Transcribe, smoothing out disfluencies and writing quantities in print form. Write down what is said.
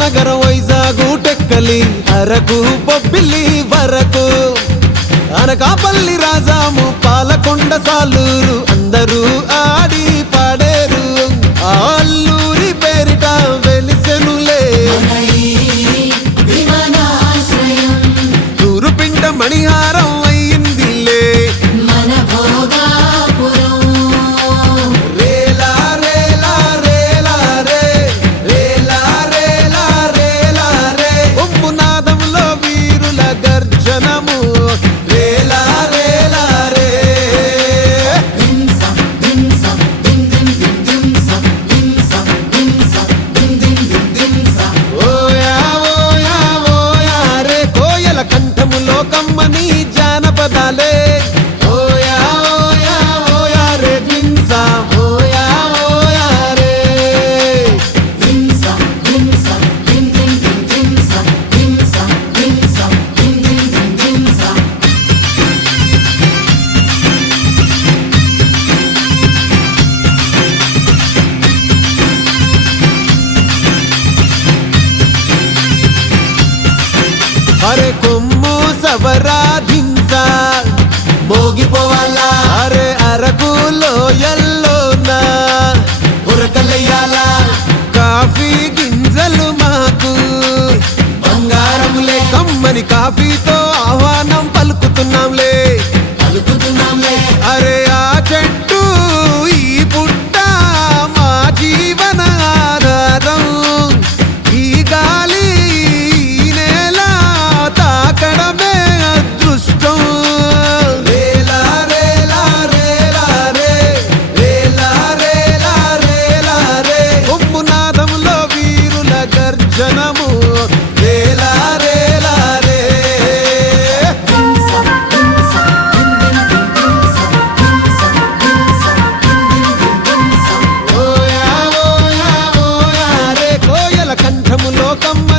నగరం వైజాగు టెక్కలి అరకు బొబ్బిలి వరకు అనకాపల్లి రాజాము పాలకొండ సాలూరు అందరూ ఆడి పాడేరు అల్లూరి పేరిట వెలిసెనులే తూరుపిండ మణిహారం అయ్యిందిలే అరే కొమ్ము సవరాధించా మోగిపోవాలా అరే అరకులో ఎల్లోనా ఉరకలయ్యాలా కాఫీ గింజలు మాకు బంగారములే కమ్మని కాఫీతో ఆహ్వానం పలుకుతున్నాంలే అరే ఆ చెట్టు ఈ పుట్ట మా జీవన ఆధారం ఈ గాలి తాకడమే అదృష్టం రేలా రేలా రేలా రే రేలా రేలా రేలా రే కొమ్మునాదంలో వీరుల గర్జనము రేలా రేలా రే ఓయా ఓయా ఓయా రే కోయల కంఠములో కమ్మ